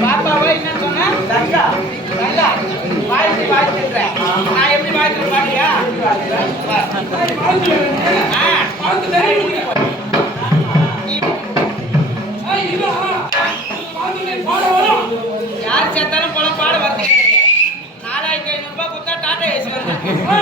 பாப்பாவா என்ன சொன்ன தங்கா நல்லா வாழ்த்து வாழ்த்துன்ற நான் எப்படி பாட்டியா யார் சேர்த்தாலும் பாட நாலாயிரத்தி ஐநூறு ரூபாய் கொடுத்தா டாட்டா ஏசி வந்து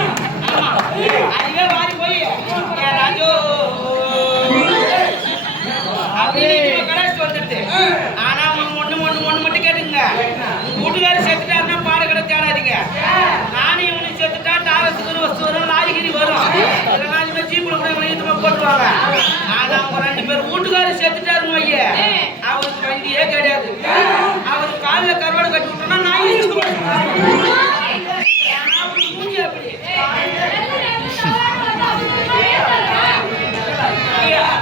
இவனை இழுத்து ஆனா அவங்க ரெண்டு பேர் வீட்டுக்காரர் செத்துட்டாரு வைய அவருக்கு வண்டியே கிடையாது. அவருக்கு காலில் கருவாடு கட்டி விட்டோம்னா நான் இழுத்து மூஞ்சி அப்படி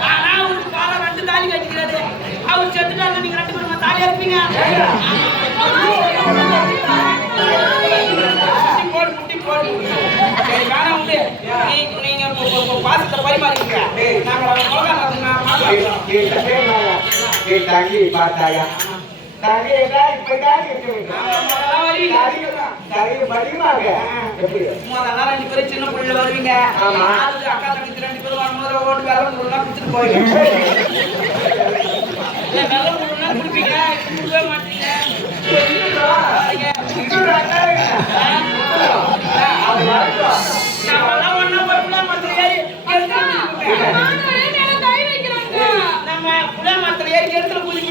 ஆனா அவருக்கு பாலம் ரெண்டு தாலி கட்டிக்கிறாரு. அவர் செத்துட்டாங்க நீங்க ரெண்டு பேரும் தாலியா இருப்பீங்க? போடு முட்டி போடு. சரி வேணாம் உண்டு. நீங்க உங்க- தங்கி பார்த்தாயா தங்கி இப்பதான் தங்கி மதியமாக எப்படி முதல்ல ரெண்டு பேரும் சின்ன பிள்ளைல வருவீங்க ஆமா. ஆளுக்கு அக்கா தங்கச்சி ரெண்டு பேரும் வரும்போது ஓட்டு வெள்ளம் முழுனா குடிச்சிட்டு போவீங்க இல்ல வெள்ளம் முழுனா குடிப்பீங்க குடிக்கவே மாட்டீங்க நம்மலாம் ஒண்ணா போய் புள்ள மரத்துல ஏறி கிணத்துல குதிப்போமே. நம்ம புள்ள மரத்துல ஏறி கிணத்துல குதிப்போமே.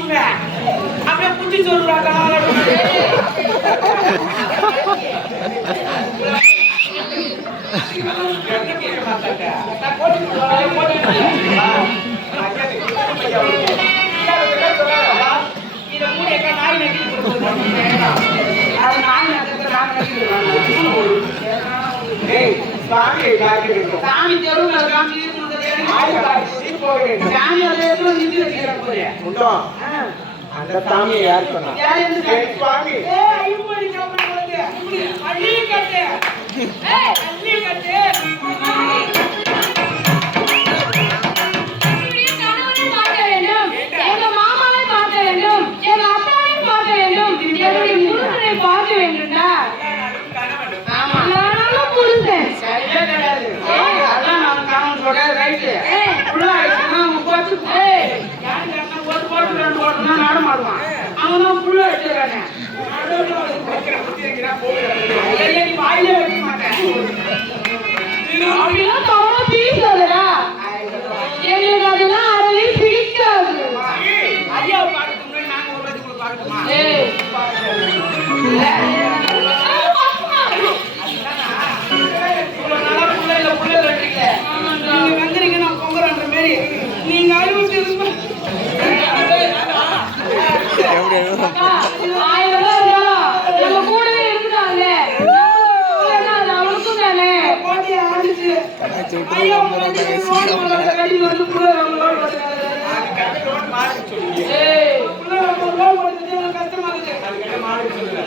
அப்படியே குச்சி சொல்றாங்க இதை மூடி எங்க நாய் நக்கிட்டு கொடுக்குது. அது நாய் நக்கிறது, நாய் நக்கிட்டு ஏய் சுவாமி காத்திருக்கும் சாமி தெருவுல காமிச்சு சாமி அதை நிறுத்தி வச்சுக்கிறாங்க போல. உண்டோ சாமியை யார் சொன்னா சுவாமி அள்ளி கட்டு. அள்ளி கட்டு.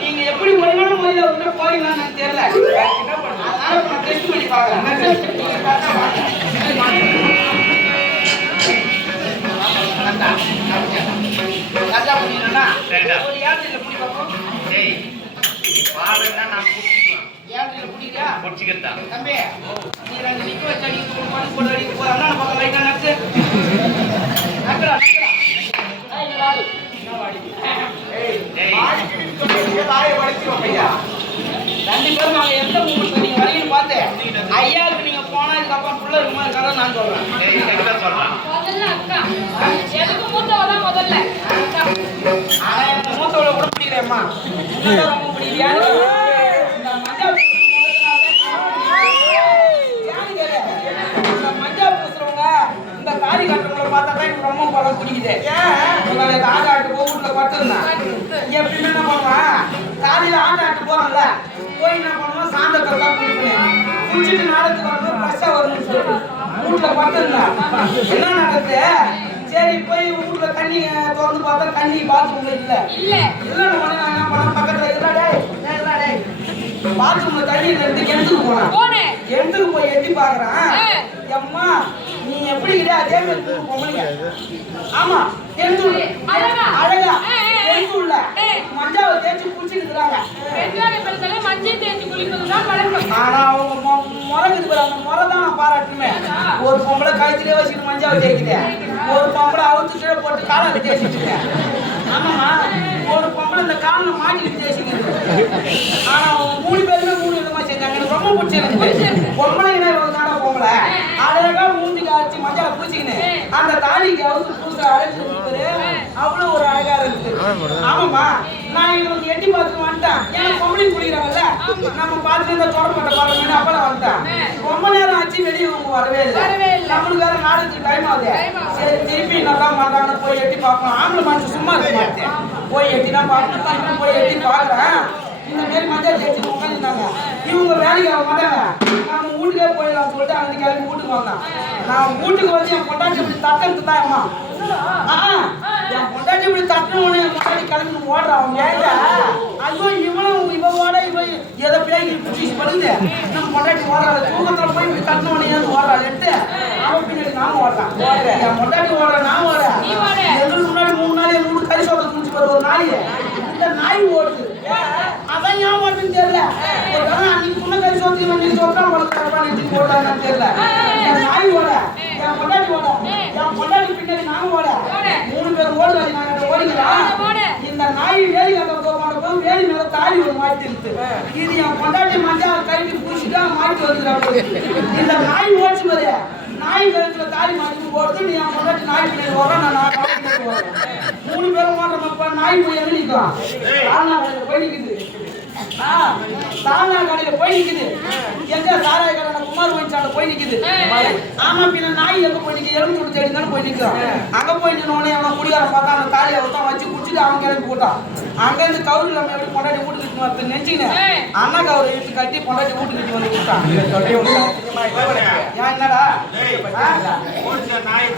நீங்க எப்படி ஒழுங்கான முறையில உள்ள போறீங்களான்னு எனக்கு தெரியல. அதனால நான் பண்ணி ஏர்டெல்ல புடி பார்ப்போம். தம்பி, நீ ரெண்டு நிக்க வச்சு அடிக்க போடு, போடு, போடு, போடு. அண்ணா பக்கம் லைட்டா நட்டு. நட்டுடா, நட்டுடா. ஏய், இங்க வாடி. என்ன வாடி? வாயை வளைச்சிரும் ஐயா ரெண்டு பேரும் நாங்க எந்த மூமெண்ட் நீங்க வரீங்கன்னு பார்த்தேன் ஐயாவுக்கு நீங்க போனா இதுக்கப்புறம் புள்ள இருக்குமா நான் சொல்றேன் ஆனா எனக்கு மூத்தவளை கூட உன்னதான் ரொம்ப பிடிக்கலையா இந்த மஞ்சள் ஏன்னு கேளு. இந்த மஞ்சள் பூசுறவங்க இந்த தாலி கட்டுறவங்கள பார்த்தா தான் எனக்கு ரொம்ப பிடிக்குது. உங்களை இந்த ஆட்டு போய் வீட்டுல படுத்துருந்தேன். எப்படின்னு என்ன பண்ணுவான்? காலையில ஆட்டு ஆட்டு போறோம்ல போய் என்ன பண்ணுவோம் சாந்தத்தை தான் குளிப்பேன். குளிச்சுட்டு நாடகத்துக்கு வரணும் ஃப்ரெஷ்ஷாக வரணும்னு சொல்லிட்டு வீட்டுல படுத்துருந்தேன். என்ன நடக்குது? சரி போய் வீட்டுல தண்ணி திறந்து பார்த்தா தண்ணி பாத்ரூம்ல இல்ல. இல்ல. இல்லன்னு உடனே நான் என்ன பண்ணேன் பக்கத்துல இருடா டேய் பாத்ரூம்ல தண்ணி இருந்து கிணத்துக்கு போனேன். கிணத்துக்கு போய் எட்டி பாக்குறேன். எம்மா நீ எப்படி அதே மாதிரி பொம்பளைங்க. ஆமா கிணத்து அழகா? அழகா. கிணத்து உள்ள. மஞ்சாவை தேய்ச்சி குளிச்சுக்கிறாங்க பெண்களை பொறுத்தவரை மஞ்சள் தேய்ச்சி குளிப்பதுதான் வழக்கம். ஆனா அவங்க மொ- முறகுது பாரு, அந்த முறை தான் நான் பாராட்டுமே ஒரு பொம்பளை கழுத்திலே வச்சுட்டு மஞ்சாவை தேய்க்குது. ஒரு பொம்பளை அவுத்து கீழே போட்டு காலால தேய்ச்சிட்டு ஆமாம்மா. ஒரு பொம்பளை இந்த காலில் மாட்டிக்கிட்டு தேய்ச்சிக்குது ஆனா அவங்க மூணு பேருமே மூணு விதமா செஞ்சாங்க எனக்கு ரொம்ப பிடிச்சிருக்கு இவங்க தானே பொம்பளை. அழகா மஞ்சாவை பூச்சிக்கின்னு அந்த தாலிக்கு அவுத்து பூச இருக்குது அவ்வளவு ஒரு அழகா இருக்குது ஆமாம்மா நான் இவங்களுக்கு எட்டி பார்த்துட்டு வந்துட்டேன். ஏன்னா பொம்பளையும் குடிக்கிறாங்கல்ல நம்ம பார்த்துட்டு இந்த தொடப்பட்ட பாருங்க அப்பலாம் வந்துட்டேன் ரொம்ப நேரம் ஆச்சு வெளியே அவங்க வரவே இல்லை. நம்மளுக்கு வேற நாடகத்துக்கு டைம் ஆகுது. சரி திருப்பி தான் பண்றாங்கன்னு போய் எட்டி பார்ப்போம். ஆம்பளை மனுஷன் சும்மா இருக்க மாட்டேன். போய் எட்டி தான் பார்க்கணும் போய் எட்டி பார்க்குறேன். இந்த மாதிரி மஞ்சள் தேய்ச்சி உட்காந்துருந்தாங்க இவங்க வேலைக்கு ஆக மாட்டாங்க. நம்ம வீட்டுக்கே போயிடலாம் சொல்லிட்டு அன்னைக்கு கிளம்பி வீட்டுக்கு வந்தான். நான் வீட்டுக்கு வந்து என் பொண்டாட்டி இப்படி தட்டத்து தான் அம்மா. என் பொண்டாட்டி இப்படி தட்டணும்னு என் பொண்டாட்டி கிளம்பி ஓடுறான் அவங்க ஏங்க ஐயோ இவனும் இவ ஓட இவ எதை பேய் பிடிச்சி பண்ணுது நம்ம பொண்டாட்டி ஓடுறாள் தூக்கத்துல போய் இப்படி தட்டணும்னு ஏன் ஓடுறாள்ட்டு அவன் பின்னாடி நான் ஓடுறான். என் பொண்டாட்டி ஓடுற நான் ஓடுறேன். எங்களுக்கு முன்னாடி மூணு நாள் எங்க வீட்டு கறி சோத்தை குடிச்சு போற ஒரு நாய் இந்த நாய் ஓடுது அதான் ஏன் ஓடுதுன்னு தெரியல ஒரு வேளை இன்னைக்கு சொத்தா வளர்க்குறப்பா நினைச்சு போடுறாங்கன்னு தெரியல. என் நாய் ஓட என் பொண்டாட்டி ஓட என் பொண்டாட்டி பின்னாடி நான் ஓட. மூணு பேர் ஓடுறாங்க நாங்க ஓடிக்கிறோம் ஓடு. இந்த நாய் வேலி கட்ட போக போது வேலி மேல தாலி ஒரு மாட்டி இருக்கு இது என் பொண்டாட்டி மஞ்சா கைக்கு புடிச்சிட்டா மாட்டி வந்துடுறா இந்த நாய் ஓடிச்சு பாரு. நாய் கழுத்துல தாலி மாட்டி போடுறது நீ என் பொண்டாட்டி நாய் பின்னாடி ஓடுற நான் நான் நாய். மூணு பேரும் ஓடுறப்ப நாய் போய் கடையில போய் நிக்குது. ஆ, சாலனா கடையில போய் நிக்குது. எங்க சாராய கடை குமார் வயிற்றாண்ட போய் நிக்குது. ஆமா பின்ன நாய் எங்க போய் நிக்குது? எலும்பு தேடி தானே போய் நிக்கும் அங்க போய் நின்ன உடனே அவன் குடிகாரன் பார்த்தா அந்த தாலியை ஒருத்தன் வச்சு குடிச்சிட்டு அவன் கிளம்பி போட்டான் அங்க இருந்து கவுரி நம்ம எப்படி பொண்டாட்டி வீட்டுக்கு வந்து நெஞ்சினேன் அண்ணா கவுரி இழுத்து கட்டி பொண்டாட்டி வீட்டுக்கு வந்து ஏன் என்னடா? நாய்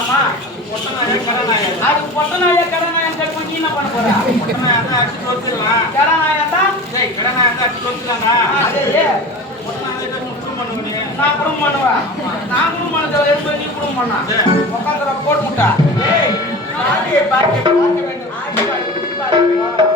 ஆமா. அது பொட்டநாயா கடனாயம் கட் பண்ணி என்ன பண்ண போறா? பொட்டநாயா தான் அடிச்சு தோத்துடலாம் கடனாயா தான்? டேய் கடனாயா தான் அடிச்சு தோத்துடலாம்டா அதே பொட்டநாயா குடும்பம் பண்ணுவனே. நான் குடும்பம் பண்ணுவேன் நான் குடும்பம் பண்ணதுல இருந்து நீ குடும்பம் பண்ணா. உட்காந்துல போட்டு முட்டா. டேய் வேண்டும்